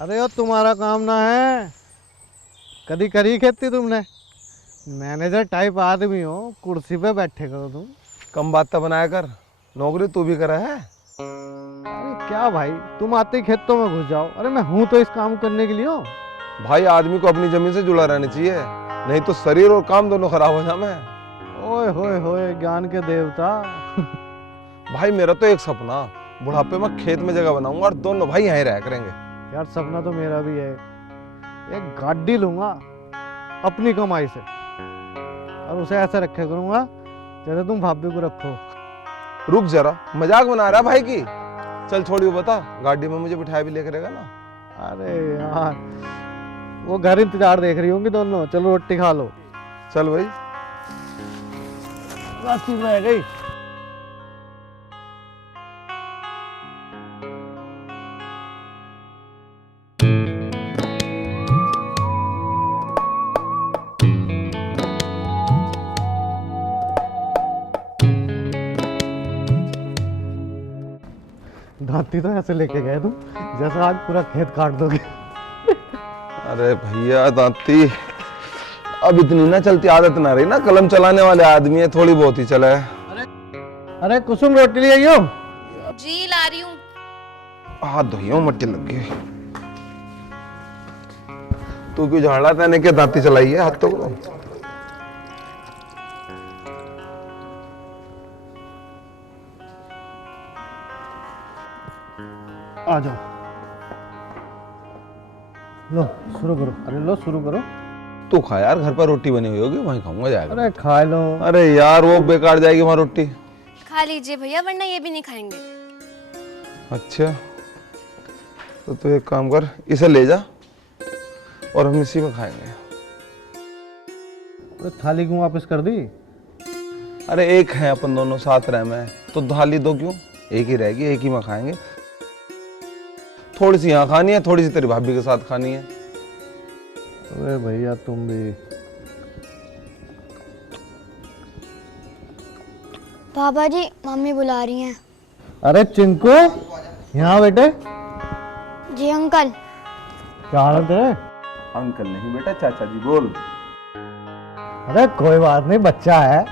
अरे ओ तुम्हारा काम ना है, कदी करी खेती तुमने? मैनेजर टाइप आदमी हो, कुर्सी पे बैठे करो तुम। कम बात तो बनाया कर, नौकरी तू भी करा है। अरे क्या भाई, तुम आते ही खेतों में घुस जाओ। अरे मैं हूं तो इस काम करने के लिए हूँ। भाई आदमी को अपनी जमीन से जुड़ा रहना चाहिए, नहीं तो शरीर और काम दोनों खराब हो जाए। ओए होए होए, ज्ञान के देवता। भाई मेरा तो एक सपना, बुढ़ापे में खेत में जगह बनाऊंगा और दोनों भाई यहीं रह करेंगे। यार सपना तो मेरा भी है, एक गाड़ी लूंगा अपनी कमाई से और उसे ऐसे रखे करूंगा जैसे तुम भाभी को रखो। रुक जरा, मजाक बना रहा भाई की? चल छोड़ियो, बता गाड़ी में मुझे बिठाया भी लेकर रहेगा ना? अरे यार, वो घर इंतजार देख रही होंगी दोनों। चलो रोटी खा लो। चल भाई। रास्ते में रह गई। दांती तो ऐसे लेके गए तुम जैसा आज पूरा खेत काट दोगे। अरे भैया दांती, अब इतनी ना चलती आदत ना रही ना, कलम चलाने वाले आदमी है, थोड़ी बहुत ही चला है। अरे कुसुम रोटी ले आइयो। जी ला रही हूँ। हाथ धोइयो, मट्टी लग गई। तू क्यों झाड़ा तेने के दांती चलाई है हाथों को? आ जाओ, लो शुरू करो। अरे लो शुरू करो। तू खा यार, घर पर रोटी बनी हुई होगी, वहीं खाऊंगा जाएगा। अरे खा लो। अरे यार वो बेकार जाएगी वहां रोटी। खा लीजिए भैया, वरना ये भी नहीं खाएंगे। अच्छा तो तू एक काम कर, इसे ले जा और हम इसी में खाएंगे। अरे थाली क्यों वापस कर दी? अरे एक है, अपन दोनों साथ रह में, तो थाली दो क्यों, एक ही रहेगी, एक ही में खाएंगे। थोड़ी सी यहाँ खानी है, थोड़ी सी तेरी भाभी के साथ खानी है। अरे भैया तुम भी। पापा जी, मम्मी बुला रही हैं। अरे चिंकू, यहाँ बेटे। जी अंकल। क्या हालत है? अंकल नहीं बेटा, चाचा जी बोल। अरे कोई बात नहीं, बच्चा है।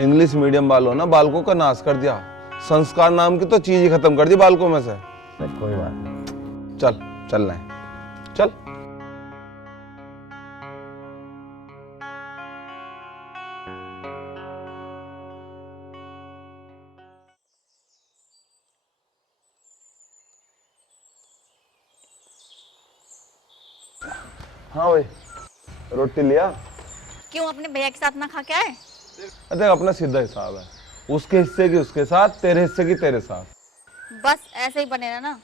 इंग्लिश मीडियम वालों ना बालकों का नाश कर दिया, संस्कार नाम की तो चीज ही खत्म कर दी बालकों में से। कोई बात नहीं। चल चल रहे हैं, चल। हाँ भाई, रोटी लिया? क्यों, अपने भैया के साथ ना खा के आए? देख अपना सीधा हिसाब है, उसके हिस्से की उसके साथ, तेरे हिस्से की तेरे साथ। बस ऐसे ही बने रहना।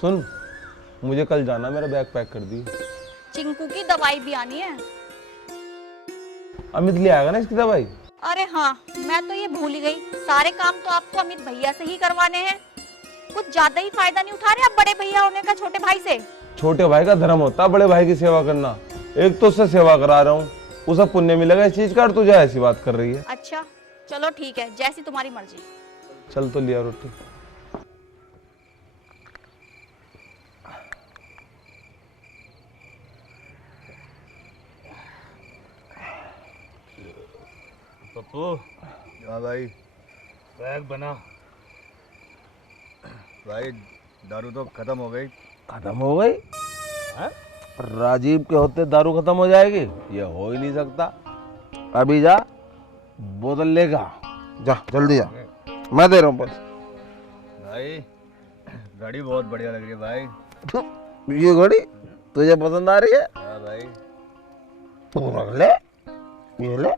सुन, मुझे कल जाना, मेरा बैग पैक कर दी। चिंकू की दवाई भी आनी है। अमित ले आएगा ना इसकी दवाई? अरे हाँ, मैं तो ये भूल ही गई, सारे काम तो आपको अमित भैया से ही करवाने हैं। कुछ ज्यादा ही फायदा नहीं उठा रहे आप बड़े भैया होने का छोटे भाई से। छोटे भाई का धर्म होता है बड़े भाई की सेवा करना। एक तो उससे सेवा करा रहा हूँ, उसे पुण्य मिलेगा इस चीज का, और तुझे ऐसी बात कर रही है। अच्छा चलो ठीक है, जैसी तुम्हारी मर्जी। चल तो लिया रोटी। पप्पू। हाँ भाई। बैग बना। भाई दारू तो खत्म हो गई। खत्म हो गई? राजीव के होते दारू खत्म हो जाएगी? ये हो ही नहीं सकता। अभी जा बोतल लेगा, जा जल्दी जा, मैं दे रहा हूँ बस। भाई गाड़ी बहुत बढ़िया लग रही है भाई। ये घड़ी तुझे पसंद आ रही है? हाँ भाई। तू रख ले, ये ले।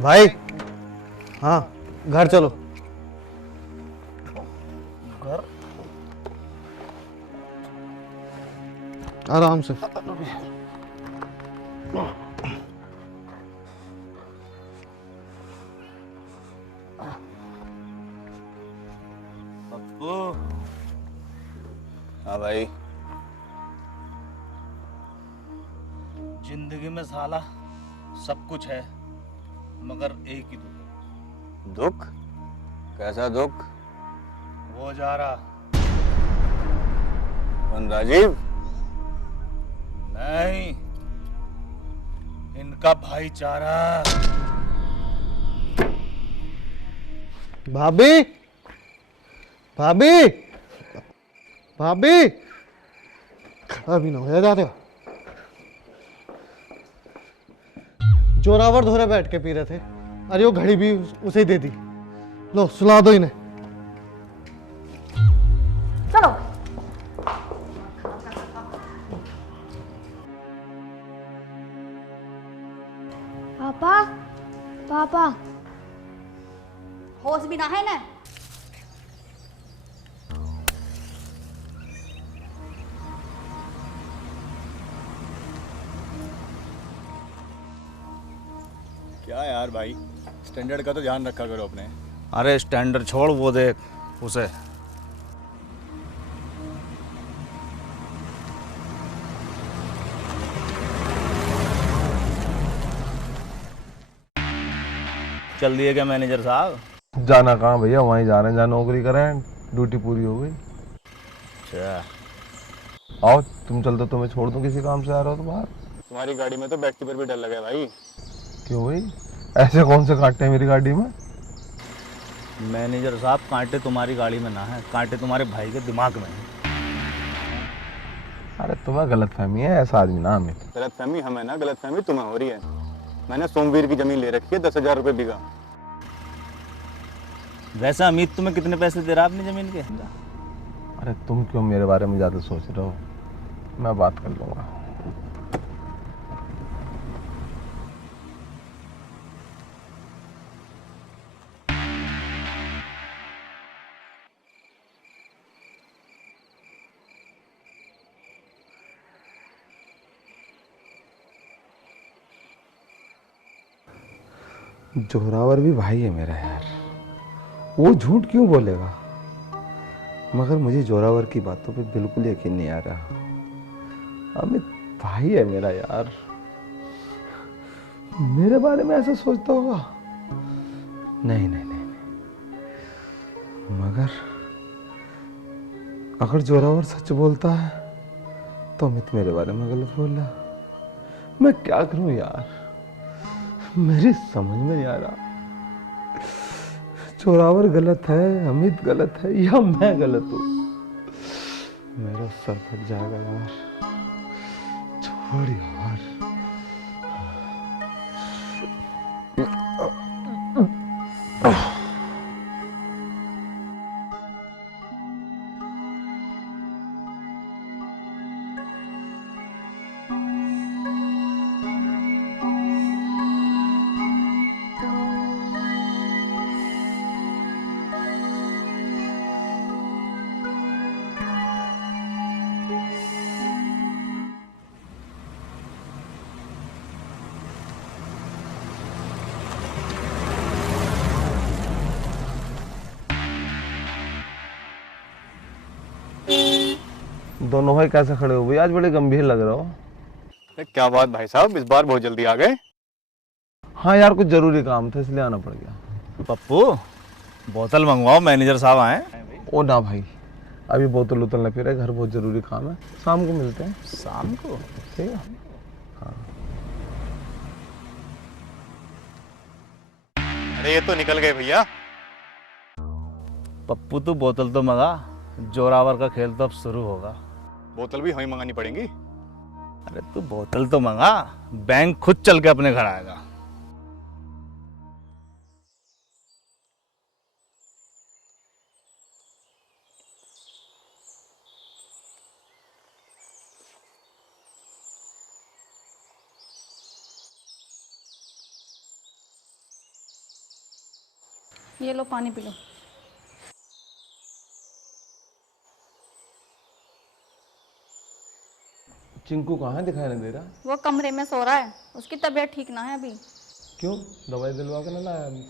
भाई हाँ, घर चलो। घर? आराम से। पप्पू। हाँ भाई। जिंदगी में साला सब कुछ है, मगर एक ही दुख है। दुख? कैसा दुख? वो जा रहा। कौन, राजीव? नहीं, इनका भाईचारा। भाभी, भाभी, भाभी, अभी ना हो जाते हो। जोरावर धोरे बैठ के पी रहे थे, अरे वो घड़ी भी उसे ही दे दी। लो सुला दो इन्हें। चलो। पापा, पापा, होश भी ना है ना। क्या यार भाई, स्टैंडर्ड का तो ध्यान रखा करो अपने। अरे स्टैंडर्ड छोड़, वो देख उसे। चल दिए क्या मैनेजर साहब? जाना कहाँ भैया, वहीं जा रहे हैं जहाँ नौकरी करें, ड्यूटी पूरी हो गई। अच्छा, आओ तुम, चल तो तुम्हें छोड़ दूं, किसी काम से आ रहे हो तो बाहर। तुम्हारी गाड़ी में तो बैठने पर भी डर लगा है भाई। क्यों भाई, ऐसे कौन से कांटे हैं मेरी गाड़ी में? मैनेजर साहब कांटे तुम्हारी गाड़ी में ना है, कांटे तुम्हारे भाई के दिमाग में है। अरे तुम्हें गलत फहमी है, ऐसा आदमी ना अमित। गलत फहमी हमें ना, गलत फहमी तुम्हें हो रही है। मैंने सोमवीर की जमीन ले रखी है 10,000 रुपये बीघा। वैसे अमित तुम्हें कितने पैसे दे रहा है अपनी जमीन के? अरे तुम क्यों मेरे बारे में ज़्यादा सोच रहे हो, मैं बात कर लूँगा। जोरावर भी भाई है मेरा यार, वो झूठ क्यों बोलेगा? मगर मुझे जोरावर की बातों पे बिल्कुल यकीन नहीं आ रहा। अमित भाई है मेरा यार, मेरे बारे में ऐसा सोचता होगा? नहीं नहीं नहीं, नहीं। मगर अगर जोरावर सच बोलता है तो अमित मेरे बारे में गलत बोल रहा। मैं क्या करूं यार, मेरी समझ में नहीं आ रहा। जोरावर गलत है, अमित गलत है, या मैं गलत हूं? मेरा सर फट जाएगा यार, छोड़ यार। दोनों भाई कैसे खड़े हो भाई, आज बड़े गंभीर लग रहे हो। अरे क्या बात भाई साहब, इस बार बहुत जल्दी आ गए। हाँ यार, कुछ जरूरी काम था इसलिए आना पड़ गया। पप्पू बोतल मंगवाओ, मैनेजर साहब आए। ओ ना भाई, अभी बोतल उतल न पी रहे, घर बहुत जरूरी काम है, शाम को मिलते हैं। शाम को? ठीक है। हाँ। अरे ये तो निकल गए भैया। पप्पू तू बोतल तो मंगा, जोरावर का खेल तो अब शुरू होगा। बोतल भी हमें मंगानी पड़ेगी। अरे तू बोतल तो मंगा, बैंक खुद चल के अपने घर आएगा। ये लो पानी पी लो। चिंकू कहाँ है, दिखाई नहीं दे रहा? वो कमरे में सो रहा है, उसकी तबीयत ठीक ना है अभी। क्यों, दवाई दिलवा के ना लाया अभी?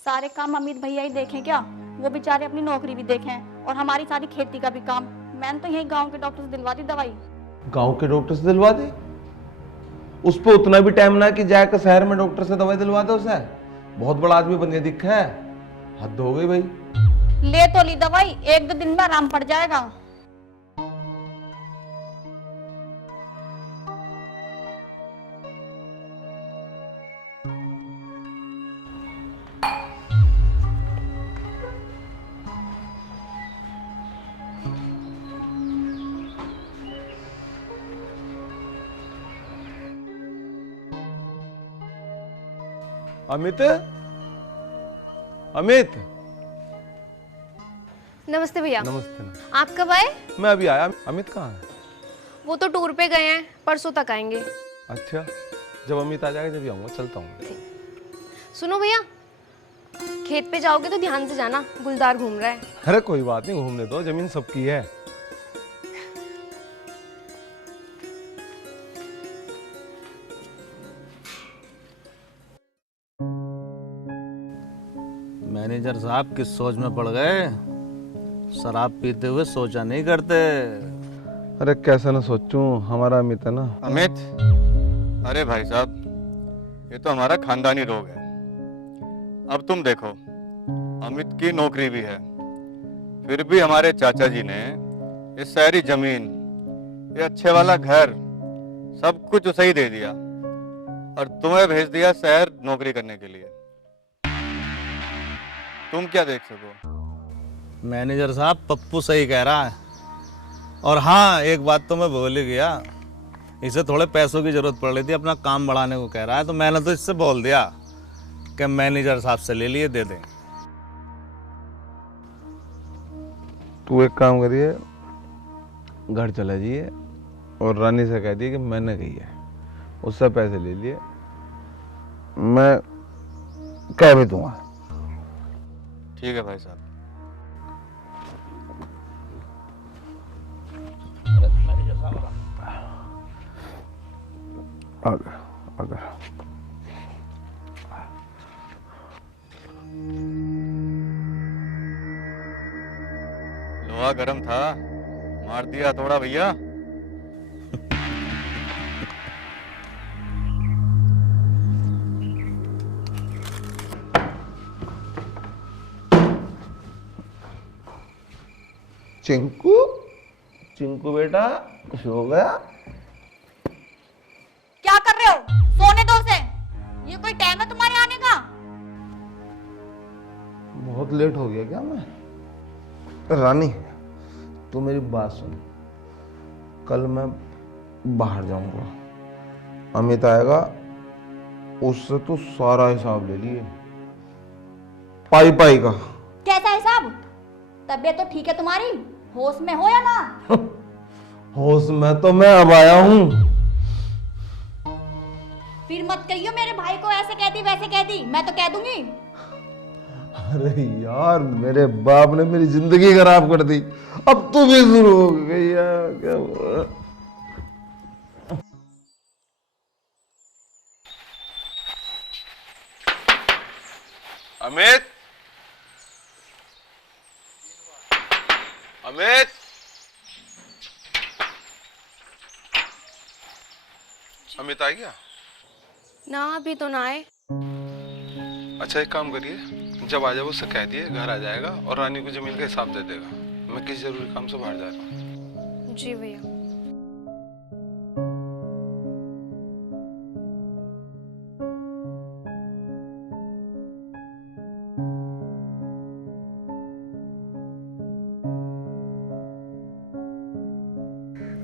सारे काम अमित भैया ही देखें क्या? वो बेचारे अपनी नौकरी भी देखें और हमारी सारी खेती का भी काम। मैंने तो यही गांव के डॉक्टर से दिलवा दी दवाई। गांव के डॉक्टर से दिलवा दे? उस पर उतना भी टाइम ना कि जाकर शहर में डॉक्टर से दवाई दिलवा दे उसे। बहुत बड़ा आदमी बन गया दिखा है, हद हो गई भाई। ले तो ली दवाई, 1-2 दिन में आराम पड़ जाएगा। अमित, अमित। नमस्ते भैया। नमस्ते। आप कब आए? मैं अभी आया। अमित कहाँ है? वो तो टूर पे गए हैं, परसों तक आएंगे। अच्छा, जब अमित आ जाएगा जब आऊंगा, चलता हूँ। सुनो भैया, खेत पे जाओगे तो ध्यान से जाना, गुलदार घूम रहा है। अरे कोई बात नहीं, घूमने दो, जमीन सबकी है। मैनेजर साहब किस सोच में पड़ गए? शराब पीते हुए सोचा नहीं करते। अरे कैसे ना सोचूं, हमारा अमित है ना। अमित, अरे भाई साहब, ये तो हमारा खानदानी रोग है। अब तुम देखो, अमित की नौकरी भी है, फिर भी हमारे चाचा जी ने ये सारी जमीन, ये अच्छे वाला घर, सब कुछ उसे ही दे दिया और तुम्हें भेज दिया शहर नौकरी करने के लिए। तुम क्या देख सको? मैनेजर साहब पप्पू सही कह रहा है। और हाँ, एक बात तो मैं भूल ही गया, इसे थोड़े पैसों की जरूरत पड़ रही थी, अपना काम बढ़ाने को कह रहा है, तो मैंने तो इससे बोल दिया कि मैनेजर साहब से ले लिए, दे दें। तू एक काम करिए, घर चला जाइए और रानी से कह दिए कि मैंने कही है, उससे पैसे ले लिए, मैं कह भी दूंगा। ठीक है भाई साहब। अगर लोहा गरम था, मार दिया थोड़ा भैया। चिंकू, चिंकू बेटा कुछ हो गया? क्या कर रहे हो? सोने दो उसे। ये कोई टाइम है तुम्हारे आने का? बहुत लेट हो गया क्या मैं? रानी, तू मेरी बात सुन, कल मैं बाहर जाऊंगा, अमित आएगा, उससे तू सारा हिसाब ले लिए, पाई पाई का। कैसा हिसाब? तबीयत तो ठीक है तुम्हारी? होश में हो या ना? होश में तो मैं अब आया हूं। फिर मत कहियो मेरे भाई को ऐसे कह दी वैसे कह दी, मैं तो कह दूंगी। अरे यार, मेरे बाप ने मेरी जिंदगी खराब कर दी, अब तू भी शुरू हो गई यार, क्या हुआ? अमित, अमित, अमित आ गया? ना अभी तो ना आए। अच्छा एक काम करिए, जब आ जाए उससे कह दिए घर आ जाएगा और रानी को जमीन का हिसाब दे देगा। मैं किसी जरूरी काम से बाहर जा रहा हूँ। जी भैया।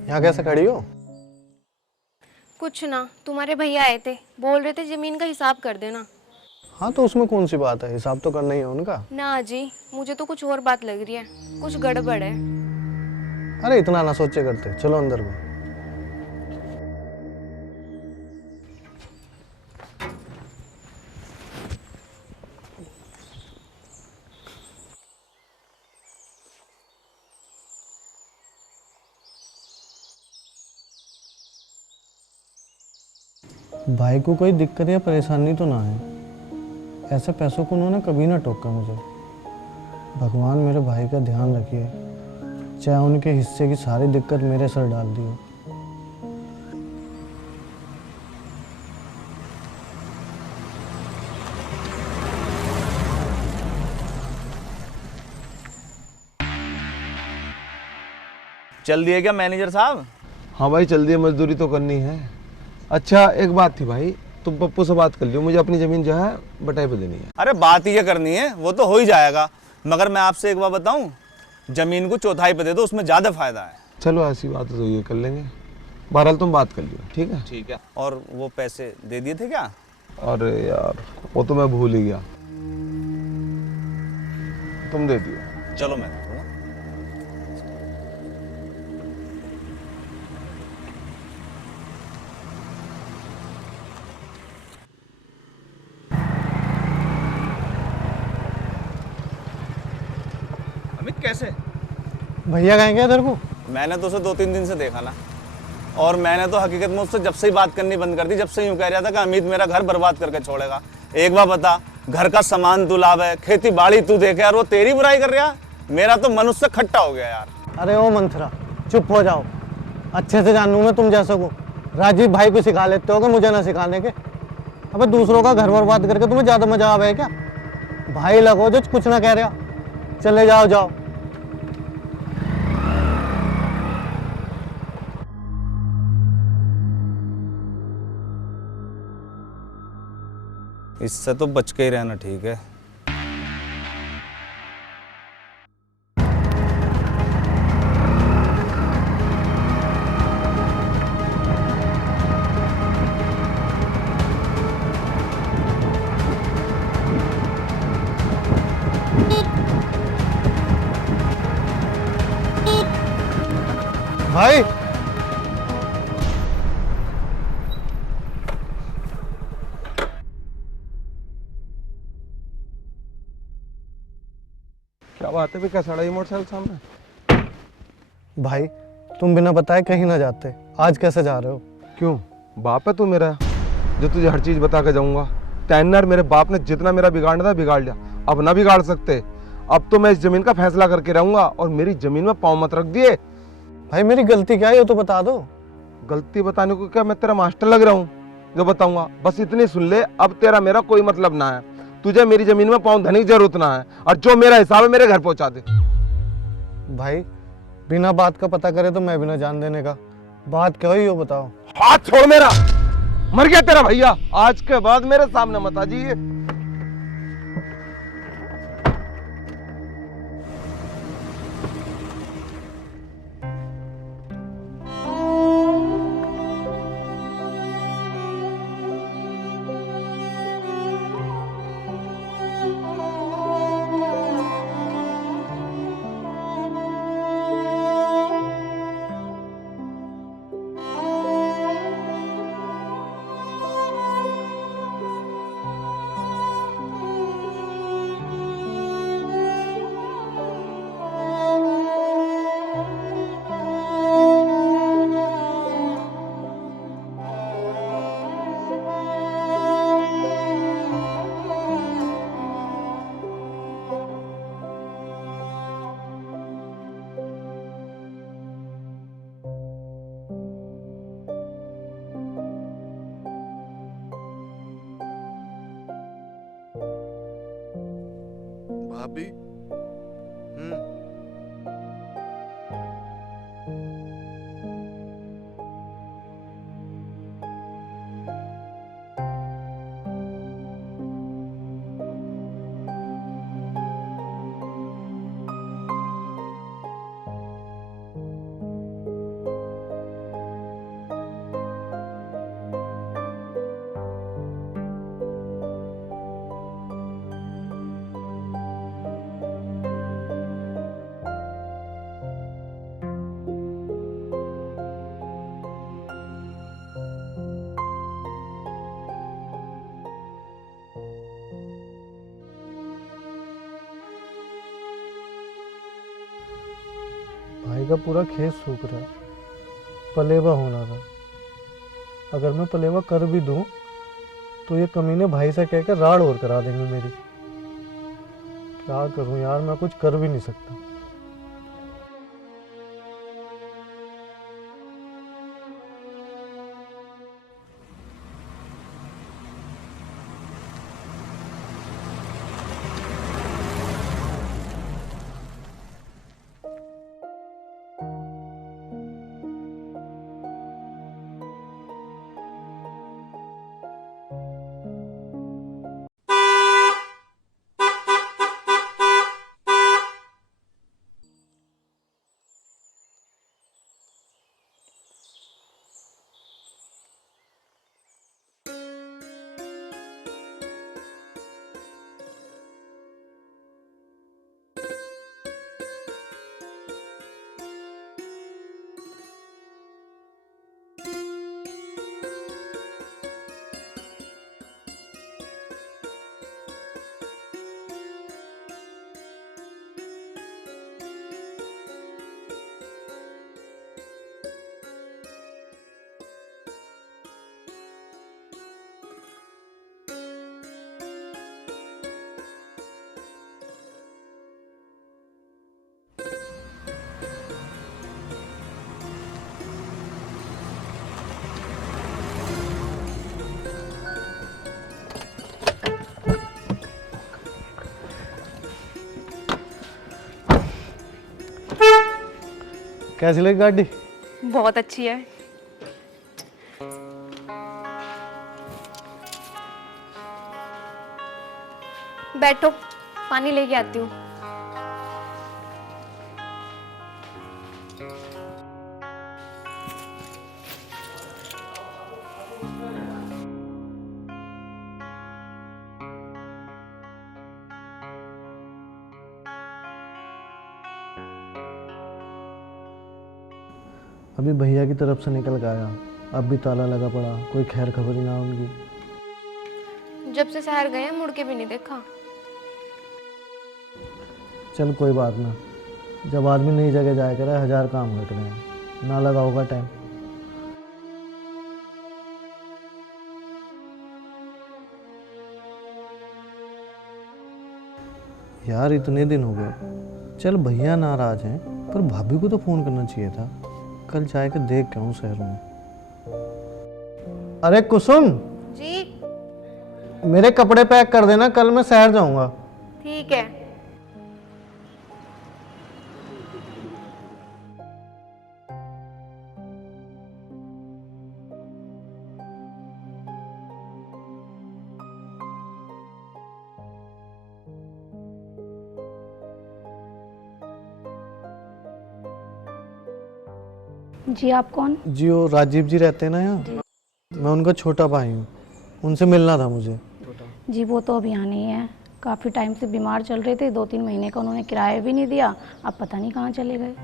यहाँ कैसे खड़ी हो? कुछ ना, तुम्हारे भैया आए थे, बोल रहे थे जमीन का हिसाब कर देना। हाँ तो उसमें कौन सी बात है, हिसाब तो करना ही है उनका। ना जी, मुझे तो कुछ और बात लग रही है, कुछ गड़बड़ है। अरे इतना ना सोचे करते, चलो अंदर में। भाई को कोई दिक्कत या परेशानी तो ना है, ऐसे पैसों को उन्होंने कभी ना टोका मुझे। भगवान मेरे भाई का ध्यान रखिए, चाहे उनके हिस्से की सारी दिक्कत मेरे सर डाल दी हो। चल दिए क्या मैनेजर साहब? हाँ भाई जल्दी मजदूरी तो करनी है। अच्छा एक बात थी भाई, तुम पप्पू से बात कर लियो, मुझे अपनी ज़मीन जो है बटाई पे देनी है। अरे बात ये करनी है, वो तो हो ही जाएगा, मगर मैं आपसे एक बार बताऊं, जमीन को चौथाई पे दे दो, उसमें ज़्यादा फायदा है। चलो ऐसी बात तो ये कर लेंगे, बहरहाल तुम बात कर लियो, ठीक है? ठीक है। और वो पैसे दे दिए थे क्या? अरे यार वो तो मैं भूल ही गया, तुम दे दियो। चलो मैं देता हूँ। अमित कैसे? भैया कहेंगे इधर को? मैंने तो उसे 2-3 दिन से देखा ना, और मैंने तो हकीकत में उससे जब से ही बात करनी बंद कर दी, जब से यूं कह रहा था कि अमित मेरा घर बर्बाद करके छोड़ेगा। एक बार बता, घर का सामान तू लावे, खेती बाड़ी तू देखे, यार वो तेरी बुराई कर रहा। मेरा तो मन उससे खट्टा हो गया यार। अरे ओ मंथरा, चुप हो जाओ। अच्छे से जानूँ मैं तुम जैसे को। राजीव भाई को सिखा लेते हो कि मुझे ना सिखाने के। अबे दूसरों का घर बर्बाद करके तुम्हें ज़्यादा मजा आवे है क्या? भाई लगो जो कुछ ना कह रहा। चले जाओ जाओ। इससे तो बच के ही रहना ठीक है। भाई क्या बात है, क्या सड़ा ये मोटरसाइकिल सामने? भाई तुम बिना बताए कहीं ना जाते, आज कैसे जा रहे हो? क्यों, बाप है तू मेरा जो तुझे हर चीज बता के जाऊंगा? टेनर मेरे बाप ने जितना मेरा बिगाड़ना था बिगाड़ लिया, अब ना बिगाड़ सकते। अब तो मैं इस जमीन का फैसला करके रहूंगा, और मेरी जमीन में पाँव मत रख दिए। भाई मेरी गलती क्या है ये तो बता दो। गलती बताने को क्या मैं तेरा मास्टर लग रहा हूँ जो बताऊंगा? बस इतनी सुन ले, अब तेरा मेरा कोई मतलब ना है। तुझे मेरी जमीन में पाँव धनी जरूरत ना है, और जो मेरा हिसाब है मेरे घर पहुंचा दे। भाई बिना बात का पता करे तो मैं भी ना जान देने का। बात क्या हुई वो बताओ। हाथ छोड़ मेरा, मर गया तेरा भैया। आज के बाद मेरे सामने मत आ जाइए। भाभी। भाई का पूरा खेत सूख रहा है, पलेवा होना था। अगर मैं पलेवा कर भी दूं तो ये कमीने भाई से कहकर राड़ और करा देंगे मेरी। क्या करूं यार, मैं कुछ कर भी नहीं सकता। कैसी लगी गाड़ी? बहुत अच्छी है। बैठो, पानी लेके आती हूँ। अभी भैया की तरफ से निकल के आया, अब भी ताला लगा पड़ा, कोई खैर खबर ही ना उनकी। जब से शहर गए हैं, मुड़ के भी नहीं देखा। चल कोई बात ना, जब आदमी नई जगह जाया करे 1000 काम घट रहे हैं, ना लगा होगा टाइम। यार इतने दिन हो गए, चल भैया नाराज हैं, पर भाभी को तो फोन करना चाहिए था। कल जाके देख के आऊं शहर में। अरे कुसुम, जी मेरे कपड़े पैक कर देना, कल मैं शहर जाऊंगा। ठीक है। जी आप कौन? जी वो राजीव जी रहते हैं ना यहाँ, मैं उनका छोटा भाई हूँ, उनसे मिलना था मुझे। जी वो तो अभी यहाँ नहीं है, काफ़ी टाइम से बीमार चल रहे थे, 2-3 महीने का उन्होंने किराया भी नहीं दिया, अब पता नहीं कहाँ चले गए।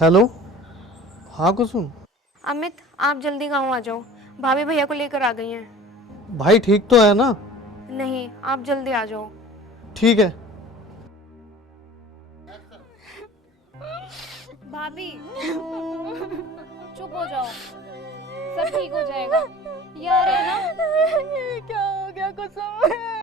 हेलो, हाँ कुसुम। अमित, आप जल्दी गाँव आ जाओ, भाभी भैया को लेकर आ गई हैं। भाई ठीक तो है ना? नहीं, आप जल्दी आ जाओ। ठीक है। भाभी चुप हो जाओ, सब ठीक हो जाएगा। यार है ना? क्या हो गया कुसुम?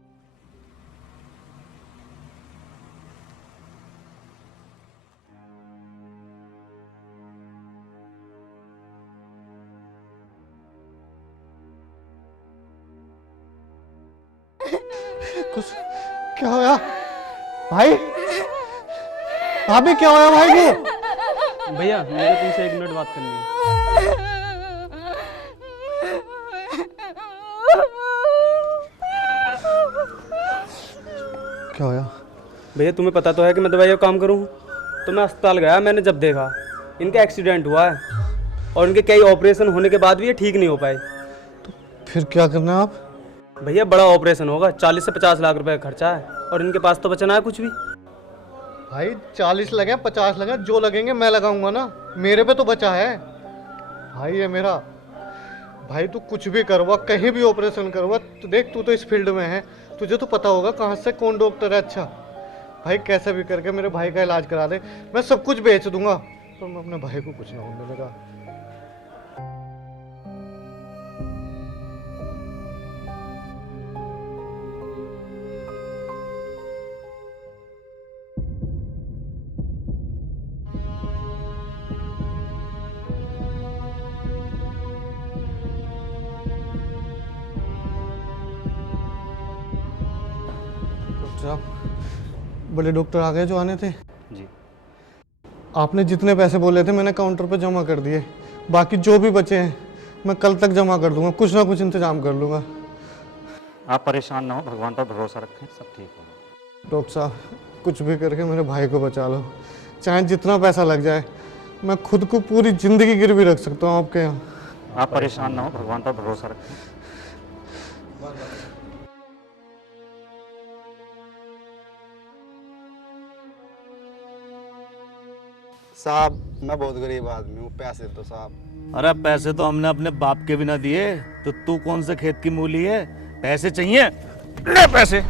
कुछ क्या होया भाई? भाभी क्या होया भाई को? भैया मुझे तुमसे 1 मिनट बात करनी है। क्या होया? भैया तुम्हें पता तो है कि मैं दवाई का काम करूँ, तो मैं अस्पताल गया, मैंने जब देखा इनका एक्सीडेंट हुआ है और इनके कई ऑपरेशन होने के बाद भी ये ठीक नहीं हो पाए। तो फिर क्या करना है आप? भैया बड़ा ऑपरेशन होगा, 40 से 50 लाख रुपए का खर्चा है और इनके पास तो बचना है कुछ भी। भाई 40 लगे 50 लगे, जो लगेंगे मैं लगाऊंगा ना, मेरे पे तो बचा है भाई ये मेरा। भाई तू कुछ भी करवा, कहीं भी ऑपरेशन करवा, तो देख तू तो इस फील्ड में है, तुझे तो पता होगा कहाँ से कौन डॉक्टर है अच्छा। भाई कैसे भी करके मेरे भाई का इलाज करा दे, मैं सब कुछ बेच दूंगा, पर मैं अपने भाई को कुछ ना होने देगा। साहब, बड़े डॉक्टर आ गए जो आने थे जी। आपने जितने पैसे बोले थे मैंने काउंटर पे जमा कर दिए, बाकी जो भी बचे हैं मैं कल तक जमा कर दूंगा, कुछ ना कुछ इंतजाम कर लूंगा। आप परेशान ना हो, भगवान पर भरोसा रखें, सब ठीक होगा। डॉक्टर साहब कुछ भी करके मेरे भाई को बचा लो, चाहे जितना पैसा लग जाए, मैं खुद को पूरी जिंदगी गिरवी रख सकता हूँ आपके यहाँ। आप परेशान ना हो, भगवान पर भरोसा रखें। साहब मैं बहुत गरीब आदमी हूँ, पैसे तो साहब। अरे पैसे तो हमने अपने बाप के भी ना दिए, तो तू कौन से खेत की मूली है? पैसे चाहिए, ले पैसे।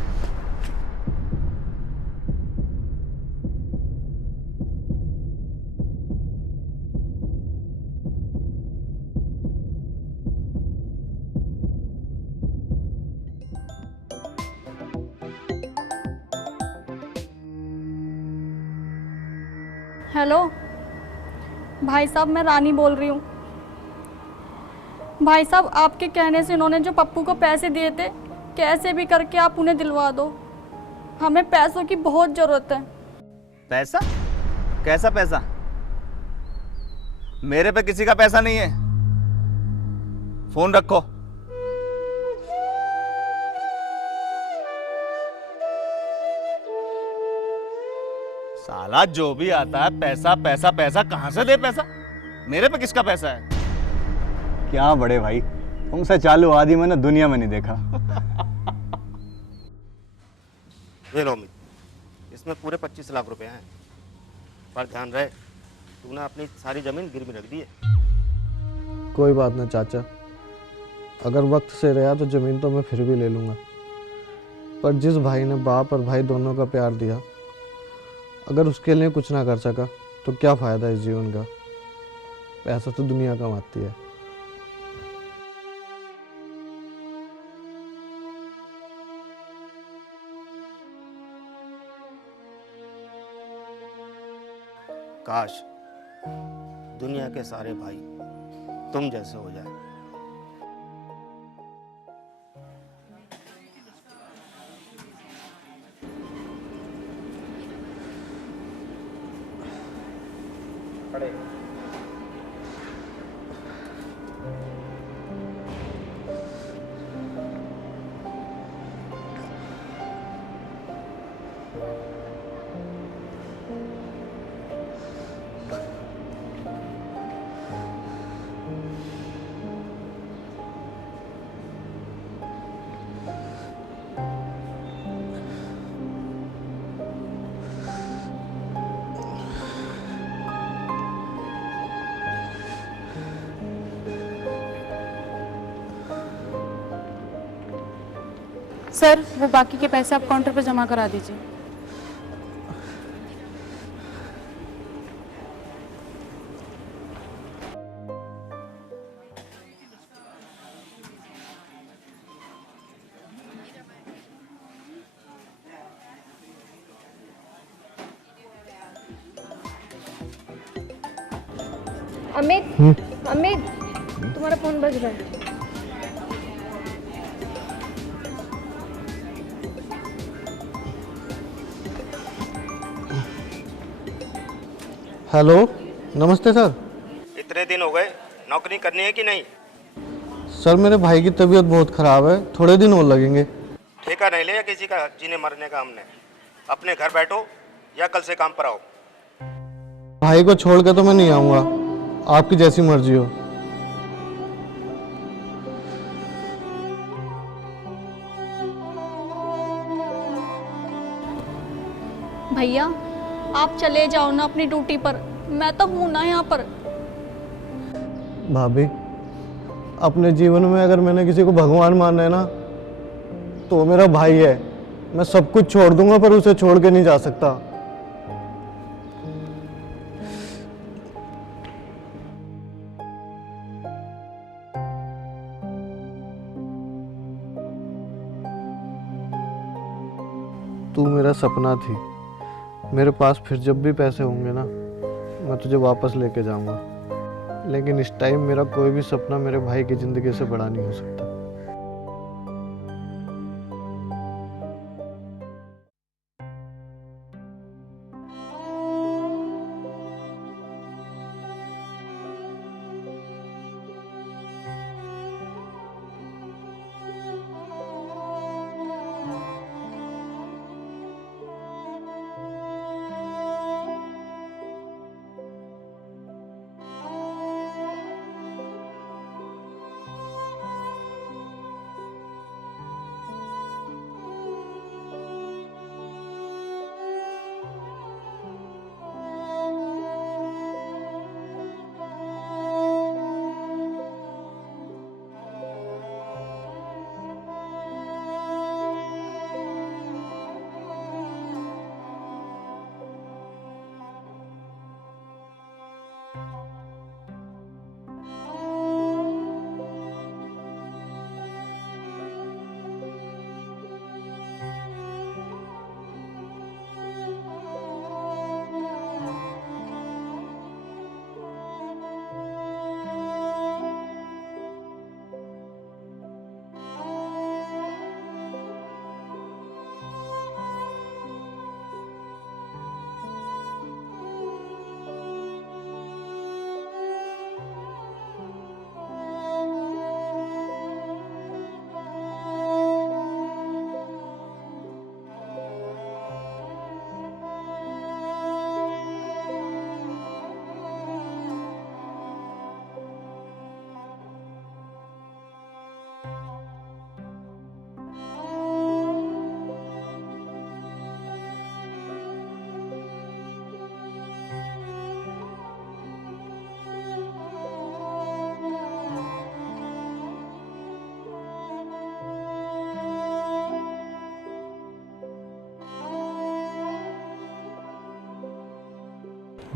हेलो भाई साहब, मैं रानी बोल रही हूँ। भाई साहब, आपके कहने से इन्होंने जो पप्पू को पैसे दिए थे, कैसे भी करके आप उन्हें दिलवा दो। हमें पैसों की बहुत ज़रूरत है। पैसा? कैसा पैसा? मेरे पे किसी का पैसा नहीं है। फोन रखो। साला जो भी आता है पैसा पैसा पैसा, कहां से दे पैसा? मेरे पे किसका पैसा है? क्या बड़े भाई, तुमसे चालू आदमी मैंने दुनिया में नहीं देखा। ये लो अमित, इसमें पूरे 25 लाख रुपए हैं, पर ध्यान रहे तूने अपनी सारी जमीन गिरवी रख दी है। कोई बात नहीं चाचा, अगर वक्त से रहा तो ज़मीन तो मैं फिर भी ले लूँगा। पर जिस भाई ने बाप और भाई दोनों का प्यार दिया, अगर उसके लिए कुछ ना कर सका तो क्या फ़ायदा इस जीवन का। पैसा तो दुनिया कमाती है। काश दुनिया के सारे भाई तुम जैसे हो जाए। सर, वो बाकी के पैसे आप काउंटर पर जमा करा दीजिए। अमित, अमित, तुम्हारा फोन बज रहा है। हेलो, नमस्ते सर। इतने दिन हो गए, नौकरी करनी है कि नहीं? सर मेरे भाई की तबीयत बहुत ख़राब है, थोड़े दिन और लगेंगे। ठेका नहीं लिया किसी का जीने मरने का हमने। अपने घर बैठो या कल से काम पर आओ। भाई को छोड़ के तो मैं नहीं आऊँगा, आपकी जैसी मर्जी हो। भैया, आप चले जाओ ना अपनी ड्यूटी पर, मैं तो हूं ना यहाँ पर। भाभी, अपने जीवन में अगर मैंने किसी को भगवान माना है ना, तो वो मेरा भाई है। मैं सब कुछ छोड़ दूंगा पर उसे छोड़ के नहीं जा सकता। तू मेरा सपना थी। मेरे पास फिर जब भी पैसे होंगे ना, मैं तुझे वापस लेके जाऊंगा। लेकिन इस टाइम मेरा कोई भी सपना मेरे भाई की ज़िंदगी से बड़ा नहीं हो सकता।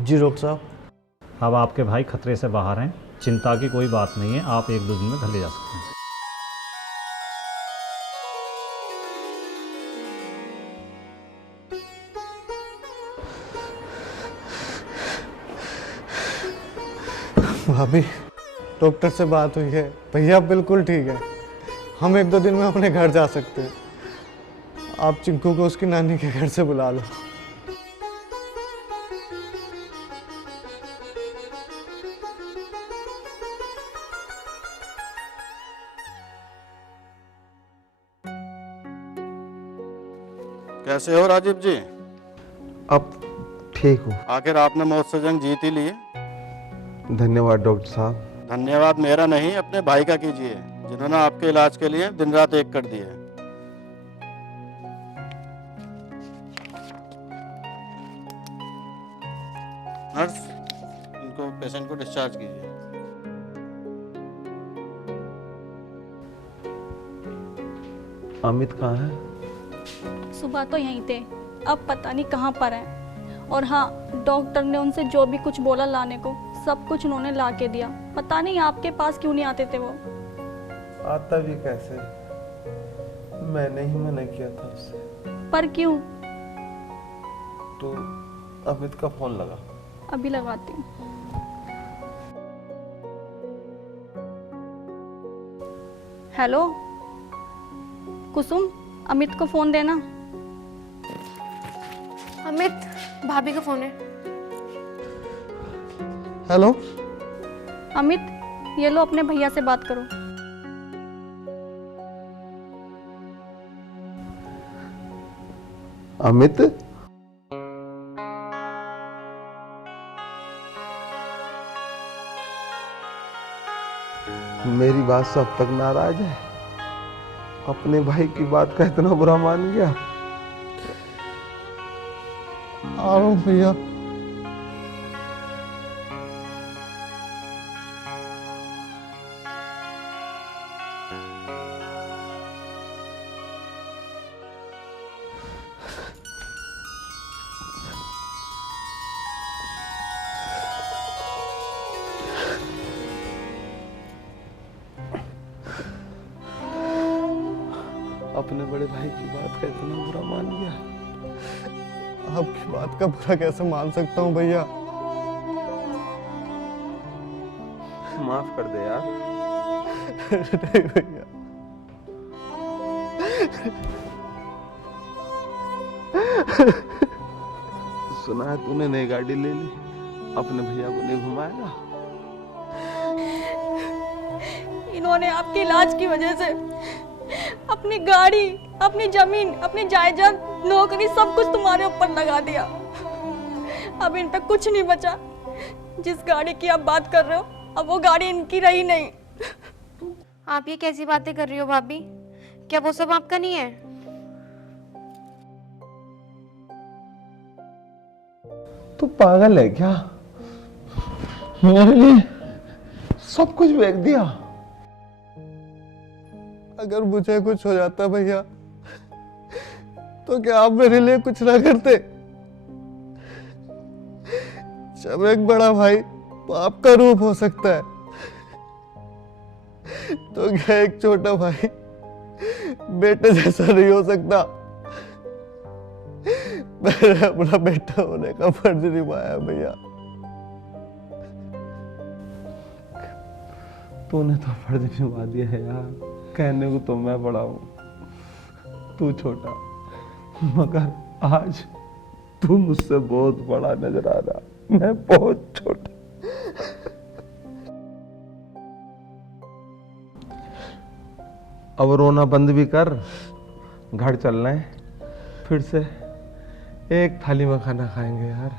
जी डॉक्टर साहब। अब आपके भाई खतरे से बाहर हैं, चिंता की कोई बात नहीं है, आप 1-2 दिन में घर ले जा सकते हैं। भाभी, डॉक्टर से बात हुई है, भैया बिल्कुल ठीक है, हम 1-2 दिन में अपने घर जा सकते हैं। आप चिंकू को उसकी नानी के घर से बुला लो। कैसे हो राजीव जी? अब ठीक हूँ। आखिर आपने मौत से जंग जीत ही ली है। धन्यवाद डॉक्टर साहब। धन्यवाद मेरा नहीं, अपने भाई का कीजिए, जिन्होंने आपके इलाज के लिए दिन रात एक कर दिए। नर्स, इनको पेशेंट को डिस्चार्ज कीजिए। अमित कहाँ है? सुबह तो यहीं थे, अब पता नहीं कहाँ पर हैं। और हाँ, डॉक्टर ने उनसे जो भी कुछ बोला लाने को, सब कुछ उन्होंने ला के दिया। पता नहीं आपके पास क्यों नहीं आते थे वो। आता भी कैसे? मैंने ही मना किया था उससे। पर क्यों? तो अमित का फोन लगा। अभी लगाती हूँ। हेलो कुसुम, अमित को फोन देना। अमित, भाभी का फोन है। हेलो अमित, ये लो, अपने भैया से बात करो। अमित, मेरी बात से अब तक नाराज है? अपने भाई की बात का इतना बुरा मान गया? आ रहा हूँ भैया। अपने बड़े भाई की बात का इतना बुरा मान गया? आपकी बात का बुरा कैसे मान सकता हूँ भैया? माफ कर दे यार। नहीं भैया। सुना है तूने नई गाड़ी ले ली, अपने भैया को नहीं घुमाएगा? इन्होंने आपके इलाज की वजह से अपनी गाड़ी, अपनी जमीन, अपनी जायदाद, नौकरी, सब कुछ तुम्हारे ऊपर लगा दिया। अब इन पे कुछ नहीं बचा। जिस गाड़ी की आप बात कर रहे हो, अब वो गाड़ी इनकी रही नहीं। आप ये कैसी बातें कर रही हो भाभी? क्या वो सब आपका नहीं है? तू पागल है क्या? मेरे लिए सब कुछ बेच दिया। अगर मुझे कुछ हो जाता भैया, तो क्या आप मेरे लिए कुछ ना करते? जब एक बड़ा भाई बाप का रूप हो सकता है, तो क्या एक छोटा भाई बेटे जैसा नहीं हो सकता? मैंने अपना बेटा होने का फर्ज निभाया भैया। तूने तो फर्ज निभा दिया है यार। कहने को तो मैं बड़ा हूं, तू छोटा, मगर आज तू मुझसे बहुत बड़ा नजर आ रहा, मैं बहुत छोटा। अब रोना बंद भी कर, घर चलना है, फिर से एक थाली में खाना खाएंगे यार।